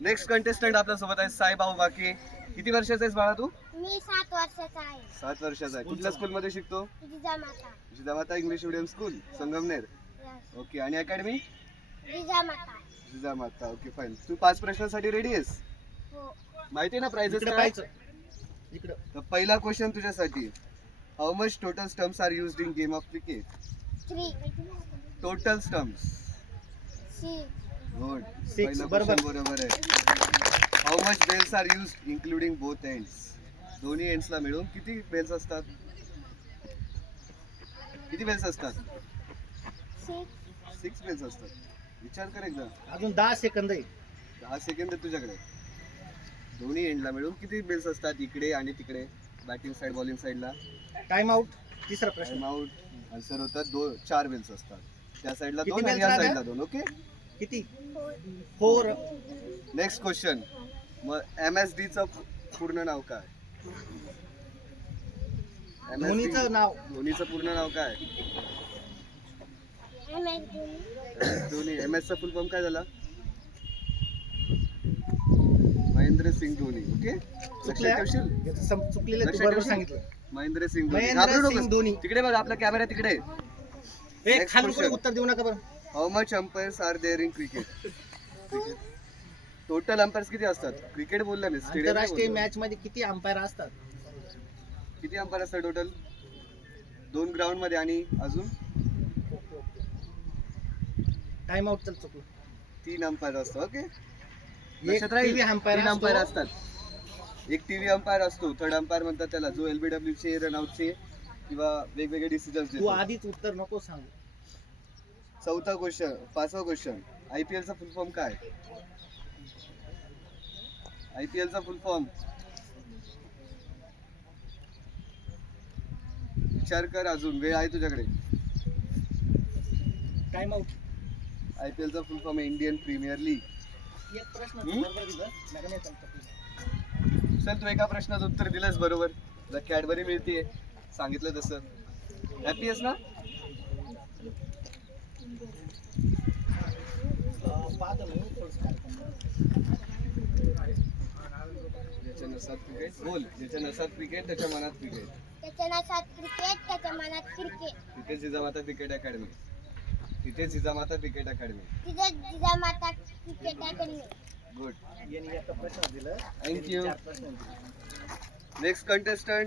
Next contestant आपल्या सोबत आहे साईबाबू बाकी. किती वर्षाचा आहेस बाळा तू? मी 7 वर्षाचा आहे. 7 वर्षाचा आहे. कुठल्या स्कूल मध्ये शिकतो? Jijamata. Jijamata English medium school Sangamner. Yes. Okay. आणि academy? Jijamata. Jijamata. Okay fine. तू 5 प्रश्नांसाठी रेडी आहेस? हो. माहिती आहे ना प्राइजेस इकडे काय? पाहायचं इकडं. तर पहिला क्वेश्चन तुझ्यासाठी. How much total stumps are used in game of cricket? 3 total stumps. 6 good. Six, पहिला बरोबर. क्वेश्चन बरोबर आहे. How much bells are used including both ends? दोन्ही एंड्सला मिळून किती बेल्स असतात? किती बेल्स असतात? 6 6 बेल्स असतात. विचार कर एकदा. अजून 10 सेकंद आहे. 10 सेकंद आहे तुझ्याकडे. दोन्ही एंडला मिळून किती बेल्स असतात इकडे आणि तिकडे? बॅटिंग साइड बॉलिंग साइडला. Time out. तिसरा प्रश्न. Time out. आन्सर होतात 4 बेल्स असतात. त्या साइडला किती 2 आणि bells या राहतात? साइडला 2. ओके. किती? 4 4. Next question. मग MSD चं पूर्ण नाव काय? धोनीचं नाव. धोनीचं पूर्ण नाव काय? MS धोनी. धोनी. MS चा फुल फॉर्म काय झाला? महेंद्र सिंग धोनी. ओके. लक्षात ठेवशील? चुकलेलं तू लक्षात बरोबर ठेवशील? सांगितलं. महेंद्र सिंग धोनी. महेंद्र घाबरू सिंग नकोस. धोनी. तिकडे बघ, आपला कॅमेरा तिकडे आहे. ए Next खालून कोणी question. उत्तर देऊ नका बरं. How much umpires are there in cricket? Total umpires किती असतात? क्रिकेट बोलला मी. आंतरराष्ट्रीय मॅच मध्ये किती अंपायर असतात? किती अंपायर असतात टोटल? 2 ग्राउंड मध्ये आणि अजून टाइम आउट. चल चुकलो. 3 अंपायर असतात. ओके. एक लक्षात राहील? टीव्ही अंपायर 3 अंपायर असतो. असतात. एक टीव्ही अंपायर असतो. थर्ड अंपायर म्हणतात त्याला, जो LBW चे रनआउटचे किंवा वेगवेगळे डिसिजन्स तू देतो. आधीच उत्तर नको सांगू. चौथा क्वेश्चन. 5वा क्वेश्चन. IPL चा फुल फॉर्म काय? IPL चा फुल फॉर्म विचार कर. अजून वेळ आहे तुझ्याकडे. Time out. IPL चा फुल फॉर्म आहे इंडियन प्रीमियर लीग. एक प्रश्न हम्म? बरोबर दिलं. मॅडम येतात please. चल, तू एका प्रश्नाचं उत्तर दिलंस बरोबर. तुला कॅडबरी मिळतीये सांगितलं तसं. हॅपी आहेस ना? पाहतो मी थोडंसं काय करणार. ज्याच्या नसात क्रिकेट बोल. ज्याच्या नसात क्रिकेट त्याच्या मनात क्रिकेट. त्याच्या नासात क्रिकेट, त्याच्या मनात क्रिकेट. तिथे जिजामाता क्रिकेट अकॅडमी. तिथे जिजामाता क्रिकेट अकॅडमी. तिथे जिजामाता क्रिकेट अकॅडमी. गुड. यांनी एका प्रश्न दिलं. थँक्यू. चार प्रश्न दिले. Next contestant